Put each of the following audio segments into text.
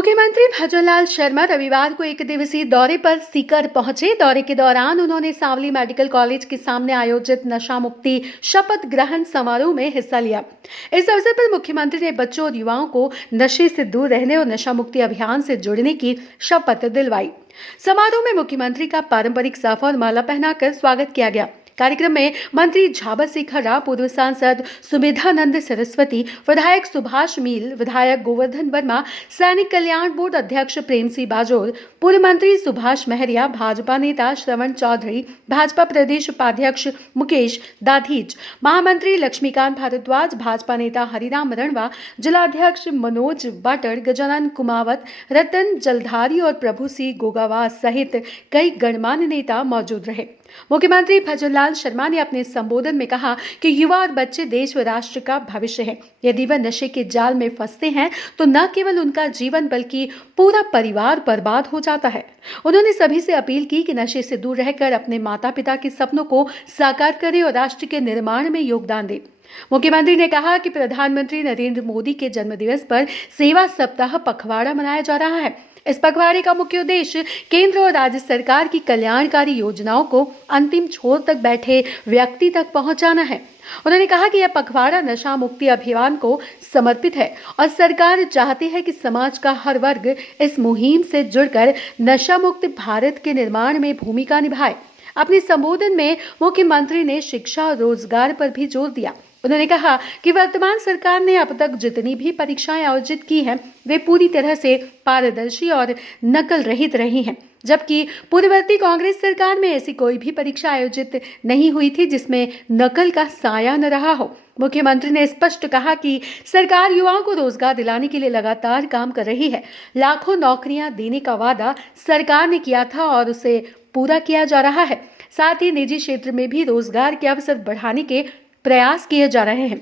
मुख्यमंत्री भजनलाल शर्मा रविवार को एक दिवसीय दौरे पर सीकर पहुंचे। दौरे के दौरान उन्होंने सांवली मेडिकल कॉलेज के सामने आयोजित नशा मुक्ति शपथ ग्रहण समारोह में हिस्सा लिया। इस अवसर पर मुख्यमंत्री ने बच्चों और युवाओं को नशे से दूर रहने और नशा मुक्ति अभियान से जुड़ने की शपथ दिलवाई। समारोह में मुख्यमंत्री का पारंपरिक साफा और माला पहनाकर स्वागत किया गया। कार्यक्रम में मंत्री झाबर सिंह खर्रा, पूर्व सांसद सुमेधानंद सरस्वती, विधायक सुभाष मील, विधायक गोवर्धन वर्मा, सैनिक कल्याण बोर्ड अध्यक्ष प्रेम सिंह बाजोर, पूर्व मंत्री सुभाष महरिया, भाजपा नेता श्रवण चौधरी, भाजपा प्रदेश उपाध्यक्ष मुकेश दाधीच, महामंत्री लक्ष्मीकांत भारद्वाज, भाजपा नेता हरिराम रणवा, जिलाध्यक्ष मनोज बटर, गजानन कुमावत, रतन जलधारी और प्रभु सिंह गोगावास सहित कई गणमान्य नेता मौजूद रहे। मुख्यमंत्री भजनलाल शर्मा ने अपने संबोधन में कहा कि युवा और बच्चे देश व राष्ट्र का भविष्य हैं। यदि वह नशे के जाल में फंसते हैं तो न केवल उनका जीवन बल्कि पूरा परिवार बर्बाद हो जाता है। उन्होंने सभी से अपील की कि नशे से दूर रहकर अपने माता पिता के सपनों को साकार करें और राष्ट्र के निर्माण में योगदान दें। मुख्यमंत्री ने कहा कि प्रधानमंत्री नरेंद्र मोदी के जन्मदिवस पर सेवा सप्ताह पखवाड़ा मनाया जा रहा है। इस पखवाड़े का मुख्य उद्देश्य केंद्र और राज्य सरकार की कल्याणकारी योजनाओं को अंतिम छोर तक बैठे व्यक्ति तक पहुंचाना है। उन्होंने कहा कि यह पखवाड़ा नशा मुक्ति अभियान को समर्पित है और सरकार चाहती है कि समाज का हर वर्ग इस मुहिम से जुड़कर नशा मुक्त भारत के निर्माण में भूमिका निभाए। अपने संबोधन में मुख्यमंत्री ने शिक्षा और रोजगार पर भी जोर दिया। उन्होंने कहा कि वर्तमान सरकार ने अब तक जितनी भी परीक्षाएं आयोजित की हैं, वे पूरी तरह से पारदर्शी और नकल रहित रही हैं, जबकि पूर्ववर्ती कांग्रेस सरकार में ऐसी कोई भी परीक्षा आयोजित नहीं हुई थी जिसमें नकल का साया न रहा हो। मुख्यमंत्री ने स्पष्ट कहा कि सरकार युवाओं को रोजगार दिलाने के लिए लगातार काम कर रही है। लाखों नौकरियां देने का वादा सरकार ने किया था और उसे पूरा किया जा रहा है। साथ ही निजी क्षेत्र में भी रोजगार के अवसर बढ़ाने के प्रयास किए जा रहे हैं।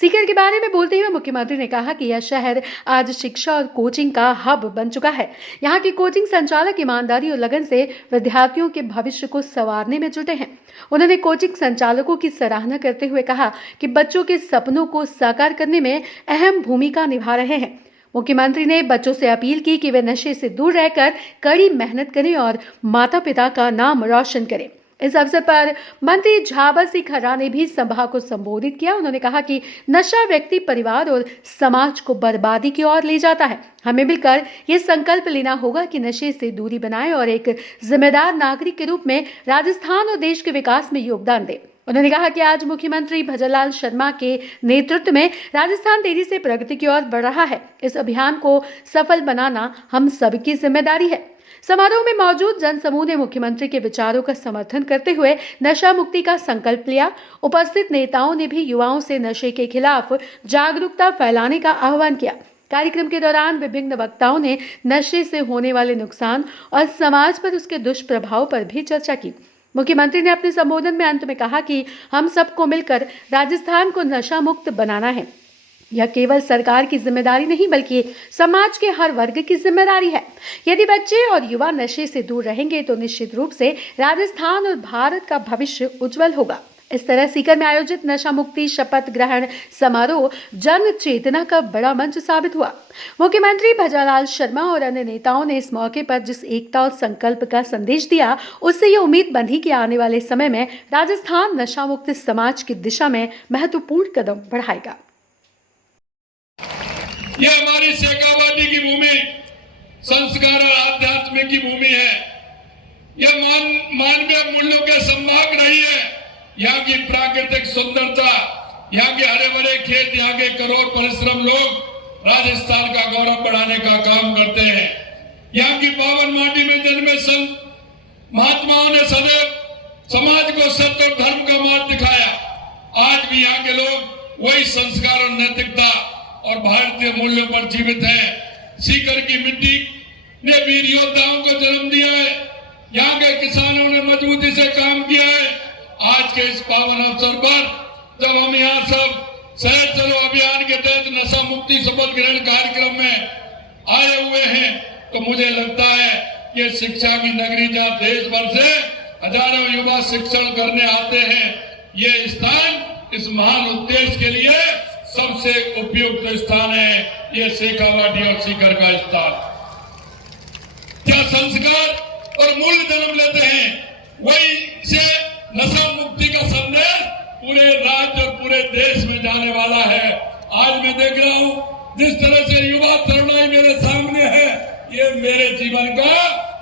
सीकर के बारे में बोलते हुए मुख्यमंत्री ने कहा कि यह शहर आज शिक्षा और कोचिंग का हब बन चुका है। यहाँ के कोचिंग संचालक ईमानदारी और लगन से विद्यार्थियों के भविष्य को संवारने में जुटे हैं। उन्होंने कोचिंग संचालकों की सराहना करते हुए कहा कि बच्चों के सपनों को साकार करने में अहम भूमिका निभा रहे हैं। मुख्यमंत्री ने बच्चों से अपील की कि वे नशे से दूर रहकर कड़ी मेहनत करें और माता पिता का नाम रोशन करें। इस अवसर पर मंत्री झाबर सिंह खर्रा ने भी सभा को संबोधित किया। उन्होंने कहा कि नशा व्यक्ति, परिवार और समाज को बर्बादी की ओर ले जाता है। हमें मिलकर ये संकल्प लेना होगा कि नशे से दूरी बनाएं और एक जिम्मेदार नागरिक के रूप में राजस्थान और देश के विकास में योगदान दें। उन्होंने कहा कि आज मुख्यमंत्री भजनलाल शर्मा के नेतृत्व में राजस्थान तेजी से प्रगति की ओर बढ़ रहा है। इस अभियान को सफल बनाना हम सबकी जिम्मेदारी है। समारोह में मौजूद जनसमूह ने मुख्यमंत्री के विचारों का समर्थन करते हुए नशा मुक्ति का संकल्प लिया। उपस्थित नेताओं ने भी युवाओं से नशे के खिलाफ जागरूकता फैलाने का आह्वान किया। कार्यक्रम के दौरान विभिन्न वक्ताओं ने नशे से होने वाले नुकसान और समाज पर उसके दुष्प्रभाव पर भी चर्चा की। मुख्यमंत्री ने अपने संबोधन में अंत में कहा कि हम सबको मिलकर राजस्थान को नशा मुक्त बनाना है। यह केवल सरकार की जिम्मेदारी नहीं बल्कि समाज के हर वर्ग की जिम्मेदारी है। यदि बच्चे और युवा नशे से दूर रहेंगे तो निश्चित रूप से राजस्थान और भारत का भविष्य उज्जवल होगा। इस तरह सीकर में आयोजित नशा मुक्ति शपथ ग्रहण समारोह जन चेतना का बड़ा मंच साबित हुआ। मुख्यमंत्री भजनलाल शर्मा और अन्य नेताओं ने इस मौके पर जिस एकता और संकल्प का संदेश दिया, उससे ये उम्मीद बंधी कि आने वाले समय में राजस्थान नशा मुक्त समाज की दिशा में महत्वपूर्ण कदम बढ़ाएगा। ये हमारी शेखावाटी की भूमि संस्कार और आध्यात्म की भूमि है। यह मानवीय मूल्यों के संभाग रही है। यहाँ की प्राकृतिक सुंदरता, यहाँ के हरे भरे खेत, यहाँ के करोड़ परिश्रम लोग राजस्थान का गौरव बढ़ाने का काम करते हैं। यहाँ की पावन माटी में जन्मे संत महात्माओं ने सदैव समाज को सत्य और धर्म का मार्ग दिखाया। आज भी यहाँ के लोग वही संस्कार और नैतिकता और भारतीय मूल्यों पर जीवित है। सीकर की मिट्टी ने वीर योद्धाओं को जन्म दिया है। यहाँ के किसानों ने मजबूती से काम किया है। आज के इस पावन अवसर पर जब हम यहाँ सब शहर चलो अभियान के तहत नशा मुक्ति शपथ ग्रहण कार्यक्रम में आए हुए हैं तो मुझे लगता है कि शिक्षा की नगरी जहाँ देश भर से हजारों युवा शिक्षण करने आते हैं, ये स्थान इस महान उद्देश्य के लिए सबसे उपयुक्त स्थान है। ये शेखावाटी और सीकर का स्थान। संस्कार और मूल्य जन्म लेते हैं, वही से नशा मुक्ति का संदेश पूरे राज्य और पूरे देश में जाने वाला है। आज मैं देख रहा हूं जिस तरह से युवा तरुणाई मेरे सामने है, ये मेरे जीवन का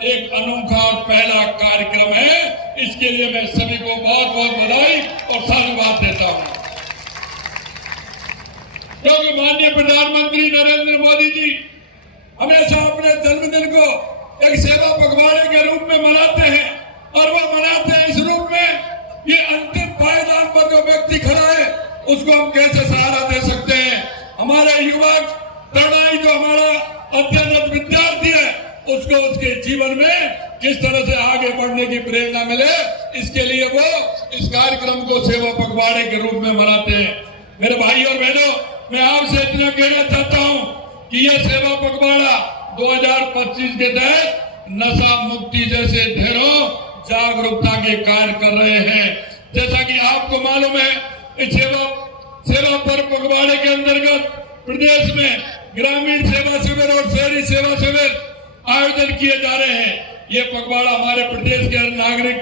एक अनोखा और पहला कार्यक्रम है। इसके लिए मैं सभी को बहुत बहुत बधाई और साधुवाद देता हूं, क्योंकि माननीय प्रधानमंत्री नरेंद्र मोदी जी हमेशा अपने जन्मदिन को एक सेवा पखवाड़े के रूप में मनाते हैं, और वो मनाते हैं इस रूप में ये अंतिम पायदान पर जो व्यक्ति खड़ा है उसको हम कैसे सहारा दे सकते हैं। हमारे युवक तरुणाई जो हमारा अध्ययनरत विद्यार्थी है उसको उसके जीवन में किस तरह से आगे बढ़ने की प्रेरणा मिले, इसके लिए वो इस कार्यक्रम को सेवा पखवाड़े के रूप में मनाते हैं। मेरे भाई और बहनों, मैं आपसे इतना कहना चाहता हूं कि यह सेवा पखवाड़ा 2025 के तहत नशा मुक्ति जैसे ढेरों जागरूकता के कार्य कर रहे हैं। जैसा कि आपको मालूम है, इस सेवा पर्व पखवाड़े के अंतर्गत प्रदेश में ग्रामीण सेवा शिविर और शहरी सेवा शिविर आयोजन किए जा रहे हैं। ये पखवाड़ा हमारे प्रदेश के हर नागरिक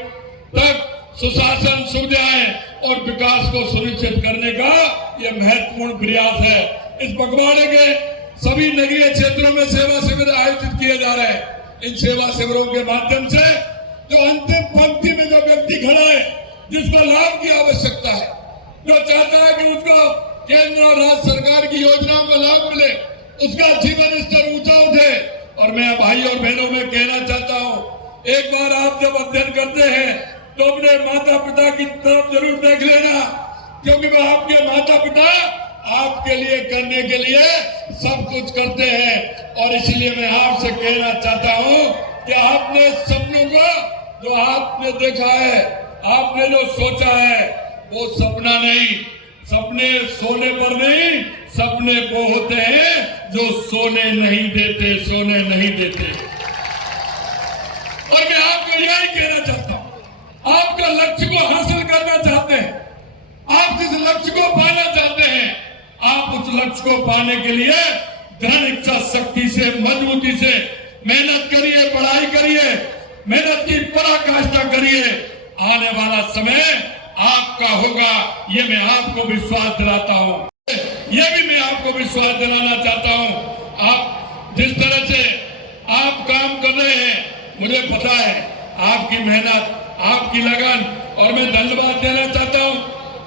तक सुशासन, सुविधाएं और विकास को सुनिश्चित करने का यह महत्वपूर्ण प्रयास है। इस पखवाड़े के सभी नगरीय क्षेत्रों में सेवा शिविर आयोजित किए जा रहे हैं। इन सेवा शिविरों के माध्यम से जो अंतिम पंक्ति में जो व्यक्ति खड़ा है, जिसको लाभ की आवश्यकता है, जो चाहता है कि उसको केंद्र और राज्य सरकार की योजनाओं का लाभ मिले, उसका जीवन स्तर ऊंचा उठे। और मैं भाई और बहनों में कहना चाहता हूं, एक बार आप जब अध्ययन करते हैं तो अपने माता पिता की तरफ जरूर देख लेना, क्योंकि वह आपके माता पिता आपके लिए करने के लिए सब कुछ करते हैं। और इसलिए मैं आपसे कहना चाहता हूं कि आपने सपनों को जो आपने देखा है, आपने जो सोचा है, वो सपना नहीं, सपने सोने पर नहीं, सपने वो होते हैं जो सोने नहीं देते, सोने नहीं देते। और मैं आपको यही कहना चाहता हूं, आपका लक्ष्य को हासिल करना चाहते हैं, आप जिस लक्ष्य को पाना चाहते हैं, आप उस लक्ष्य को पाने के लिए दृढ़ इच्छा शक्ति से, मजबूती से मेहनत करिए, पढ़ाई करिए, मेहनत की पराकाष्ठा करिए। आने वाला समय आपका होगा, ये मैं आपको विश्वास दिलाता हूं। ये भी मैं आपको विश्वास दिलाना चाहता हूं। आप जिस तरह से आप काम कर रहे हैं, मुझे पता है आपकी मेहनत, आपकी लगन, और मैं धन्यवाद देना चाहता हूं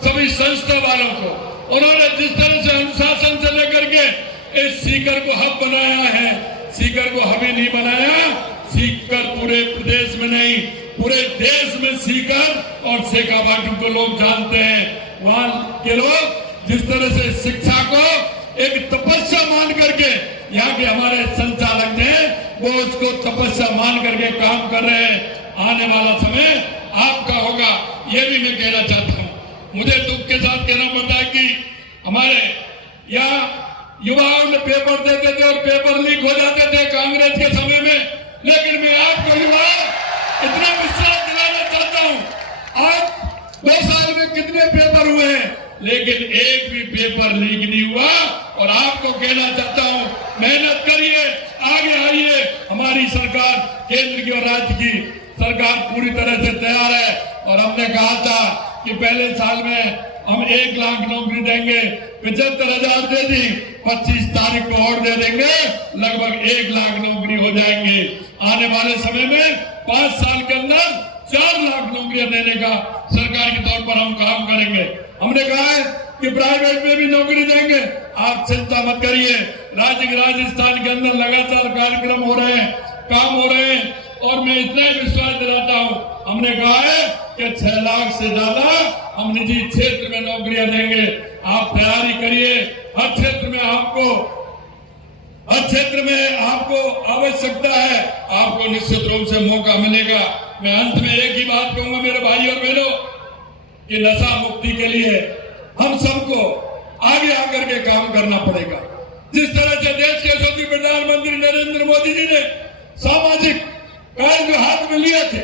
सभी संस्था वालों को। उन्होंने जिस तरह से अनुशासन से लेकर के इस सीकर को हब बनाया है, सीकर को हब ही नहीं बनाया, सीकर पूरे प्रदेश में नहीं, पूरे देश में सीकर और शेखावाटी को लोग जानते हैं। वहां के लोग जिस तरह से शिक्षा को एक तपस्या मान करके, यहाँ के हमारे संचालक हैं, वो उसको तपस्या मान करके काम कर रहे हैं। आने वाला समय आपका होगा, ये भी मैं कहना चाहता हूँ। मुझे दुख के साथ कहना पड़ता है कि हमारे यहाँ युवाओं ने पेपर देते थे और पेपर लीक हो जाते थे कांग्रेस के समय में, लेकिन मैं आपको युवा इतना विश्वास दिलाना चाहता हूँ, आज 2 साल में कितने पेपर हुए हैं, लेकिन एक भी पेपर लीक नहीं हुआ। और आपको कहना चाहता हूँ, मेहनत करिए, आगे आइए। हमारी सरकार, केंद्र की और राज्य की सरकार पूरी तरह से तैयार है। और हमने कहा था कि पहले साल में हम 1 लाख नौकरी देंगे, 75,000 दे दी, 25 तारीख को और दे देंगे, लगभग 1 लाख नौकरी हो जाएंगे। आने वाले समय में 5 साल के अंदर 4 लाख नौकरियां देने का सरकार के तौर पर हम काम करेंगे। हमने कहा है कि प्राइवेट में भी नौकरी देंगे, आप चिंता मत करिए। राजस्थान के अंदर लगातार कार्यक्रम हो रहे हैं, काम हो रहे हैं, और मैं इतना ही विश्वास दिलाता हूं, हमने कहा है कि 6 लाख से ज्यादा हम निजी क्षेत्र में नौकरियां देंगे। आप तैयारी करिए, हर क्षेत्र में आपको आवश्यकता है, आपको निश्चित रूप से मौका मिलेगा। मैं अंत में एक ही बात कहूंगा मेरे भाई और बहनों, कि नशा मुक्ति के लिए हम सबको आगे आकर के काम करना पड़ेगा। जिस तरह से देश के यशस्वी प्रधानमंत्री नरेंद्र मोदी जी ने सामाजिक कार्य जो हाथ में लिए थे,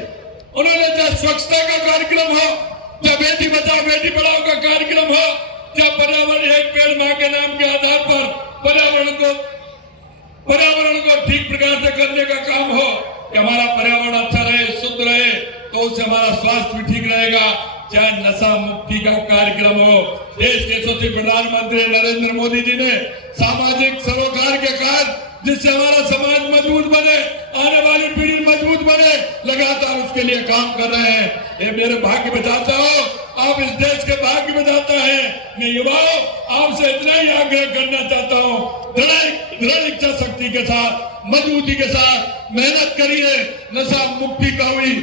उन्होंने चाहे स्वच्छता का कार्यक्रम हो, चाहे बेटी बचाओ बेटी पढ़ाओ का कार्यक्रम हो, चाहे पर्यावरण एक पेड़ मां के नाम के आधार पर पर्यावरण को ठीक प्रकार से करने का काम हो, या हमारा पर्यावरण अच्छा रहे, शुद्ध रहे, तो उससे हमारा स्वास्थ्य भी ठीक रहेगा। चाहे नशा मुक्ति का कार्यक्रम हो, देश के यशस्वी प्रधानमंत्री नरेंद्र मोदी जी ने सामाजिक सरोकार के कार्य जिससे हमारा समाज मजबूत बने, आने वाली पीढ़ी मजबूत बने, लगातार उसके लिए काम कर रहे हैं। ये मेरे भाग्य बताता हो, आप इस देश के भाग्य बताता है। मैं युवाओं आपसे इतना ही आग्रह करना चाहता हूँ, दृढ़ इच्छा शक्ति के साथ, मजबूती के साथ मेहनत करिए। नशा मुक्ति का हुई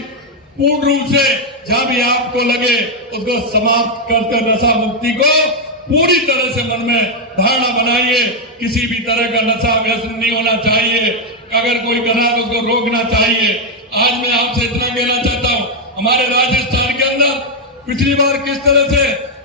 पूर्ण रूप से जहां भी आपको लगे उसको समाप्त करके नशा मुक्ति को पूरी तरह से मन में धारणा बनाइए। किसी भी तरह का नशा व्यसन नहीं होना चाहिए। अगर कोई कर रहा है तो उसको रोकना चाहिए। आज मैं आपसे इतना कहना चाहता हूँ, हमारे राजस्थान के अंदर पिछली बार किस तरह से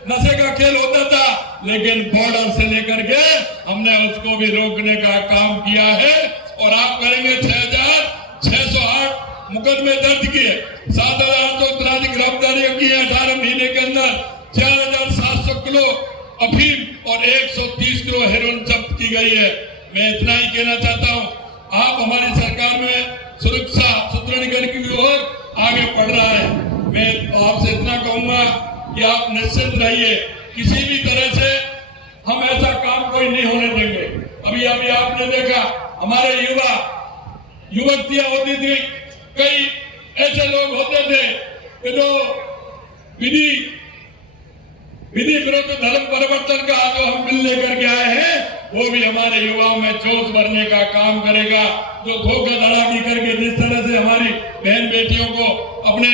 नशे का खेल होता था, लेकिन बॉर्डर से लेकर के हमने उसको भी रोकने का काम किया है। और आप करेंगे 6,608 मुकदमे दर्ज किए, 7,800 गिरफ्तारियां की है 18 महीने के अंदर, 4,700 किलो अफीम और 130 किलो हेरोइन जब्त की गई है। मैं इतना ही कहना चाहता हूं, आप हमारी सरकार में सुरक्षा सुदृढ़ीकरण की ओर आगे बढ़ रहा है। मैं आपसे इतना कहूंगा कि आप निश्चिंत रहिए, किसी भी तरह से हम ऐसा काम कोई नहीं होने देंगे। अभी आपने देखा हमारे युवतियां होती थी, कई ऐसे लोग होते थे कि जो विधि विरुद्ध धर्म परिवर्तन का जो हम बिल लेकर के आए हैं, वो भी हमारे युवाओं में जोश भरने का काम करेगा। जो धोखाधड़ी करके जिस तरह से हमारी बहन बेटियों को अपने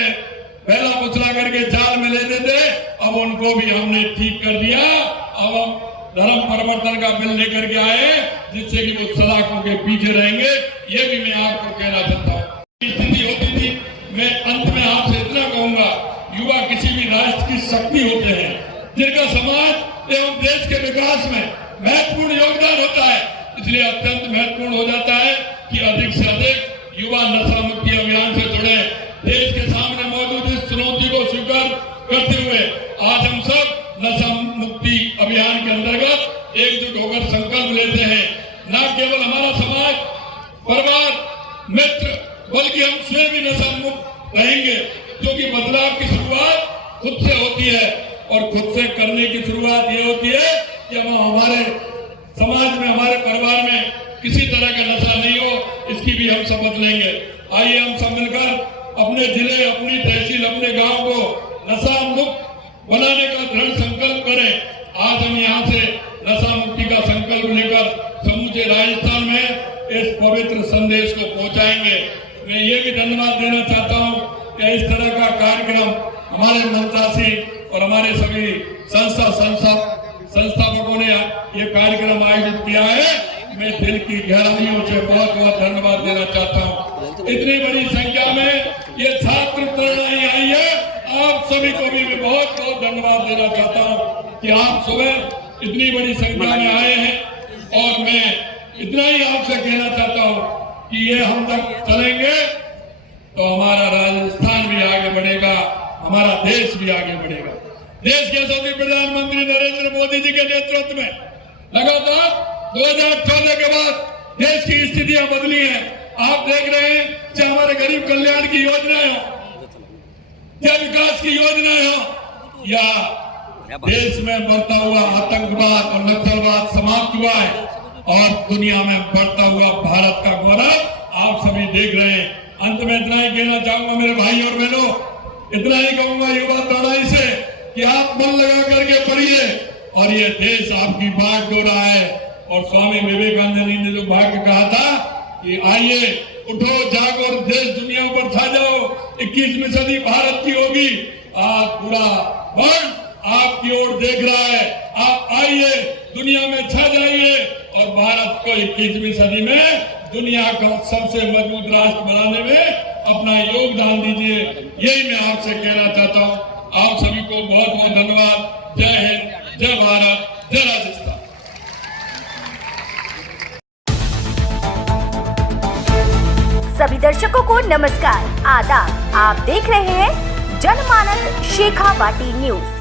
पहला पुछला करके जाल में लेते थे, अब उनको भी हमने ठीक कर दिया। अब हम धर्म परिवर्तन का बिल लेकर के आए जिससे कि वो सलाखों के पीछे रहेंगे। ये भी मैं आपको कहना चाहता हूँ। स्थिति होती थी, मैं अंत में आपसे इतना कहूंगा, युवा किसी भी राष्ट्र की शक्ति होते हैं, जिनका समाज एवं देश के विकास में महत्वपूर्ण योगदान होता है। इसलिए अत्यंत महत्वपूर्ण हो जाता है कि अधिक से अधिक युवा नशा मुक्ति अभियान से जुड़े। देश के सामने मौजूद इस चुनौती को स्वीकार करते हुए आज हम सब नशा मुक्ति अभियान के अंतर्गत एकजुट होकर संकल्प लेते हैं। न केवल हमारा समाज, परिवार, मित्र, बल्कि हम स्वयं भी नशा मुक्त रहेंगे, क्योंकि बदलाव की शुरुआत खुद से होती है। और खुद से करने की शुरुआत ये होती है कि हम हमारे समाज में, हमारे परिवार में किसी तरह का नशा नहीं हो, इसकी भी हम शपथ लेंगे। आइए हम सब मिलकर अपने जिले, अपनी तहसील, अपने गांव को नशा मुक्त बनाने का दृढ़ संकल्प करें। आज हम यहाँ से नशा मुक्ति का संकल्प लेकर समूचे राजस्थान में इस पवित्र संदेश को पहुंचाएंगे। मैं ये भी धन्यवाद देना चाहता हूँ कि इस तरह का कार्यक्रम हमारे मंत्रासी और हमारे सभी संस्थापकों ने ये कार्यक्रम आयोजित किया है। मैं दिल की गहराइयों से बहुत बहुत धन्यवाद देना चाहता हूँ। इतनी बड़ी संख्या में ये छात्र प्रेरणाएं आई है, आप सभी को भी मैं बहुत बहुत धन्यवाद देना चाहता हूँ कि आप सुबह इतनी बड़ी संख्या में आए हैं। और मैं इतना ही आपसे कहना चाहता हूँ कि ये हम तक चलेंगे तो हमारा राजस्थान भी आगे बढ़ेगा, हमारा देश भी आगे बढ़ेगा। देश के यशस्वी प्रधानमंत्री नरेंद्र मोदी जी के नेतृत्व में लगातार 2014 के बाद देश की स्थितियां बदली हैं। आप देख रहे हैं, चाहे हमारे गरीब कल्याण की योजनाएं हो, या विकास की योजनाएं हो, या देश में बढ़ता हुआ आतंकवाद और नक्सलवाद समाप्त हुआ है और दुनिया में बढ़ता हुआ भारत का गौरव आप सभी देख रहे हैं। अंत में इतना ही कहना चाहूंगा मेरे भाई और बहनों, इतना ही कहूंगा युवा तरुणाई से कि आप मन लगा करके पढ़िए और ये देश आपकी बात डो रहा है। और स्वामी विवेकानंद जी ने जो भाग्य कहा था कि आइए उठो जागो और देश दुनिया पर छा जाओ, 21वीं सदी भारत की होगी। आज पूरा वर्ल्ड आपकी ओर देख रहा है। आप आइए, दुनिया में छा जाइए और भारत को 21वीं सदी में दुनिया का सबसे मजबूत राष्ट्र बनाने में अपना योगदान दीजिए। यही मैं आपसे कहना चाहता हूँ। आप सभी को बहुत बहुत धन्यवाद। जय हिंद, जय भारत, जय राजस्थान। सभी दर्शकों को नमस्कार, आदाब। आप देख रहे हैं जनमानस शेखावाटी न्यूज।